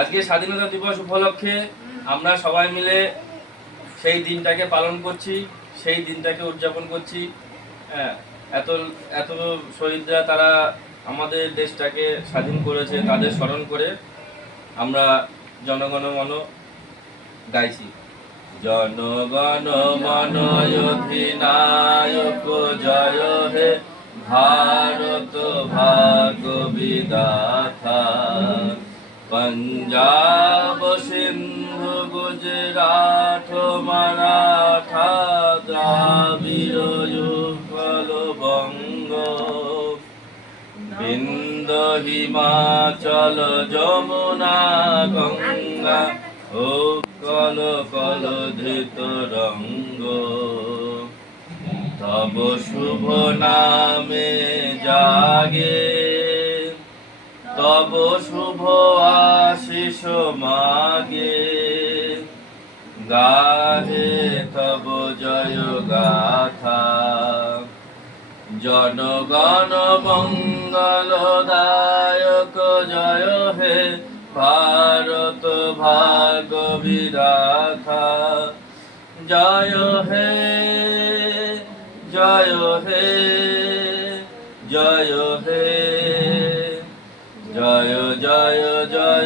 আজকে স্বাধীনতা দিবস উপলক্ষে আমরা সবাই মিলে সেই দিনটাকে পালন করছি, সেই দিনটাকে উদযাপন করছি। হ্যাঁ, এত এত শহীদরা তারা আমাদের দেশটাকে স্বাধীন করেছে, তাদের স্মরণ করে আমরা জনগণ মন গাইছি। জনগণ মন অধিনায়ক জয় হে, ভারত ভাগ্য বিধাতা। पंजाब सिंधु गुजरात मराठा द्राविड़ युगल बंग, बिंदु हिमाचल जमुना गंगा उत्कल कल धृत रंग। तब शुभ नामे जागे, तब शुभ आशीष मागे। गाहे तब जय गाथा, जनगण मंगलदायक जय हे, भारत भाग्य विधाता। जय हे जय हे जय हे, जय जय जय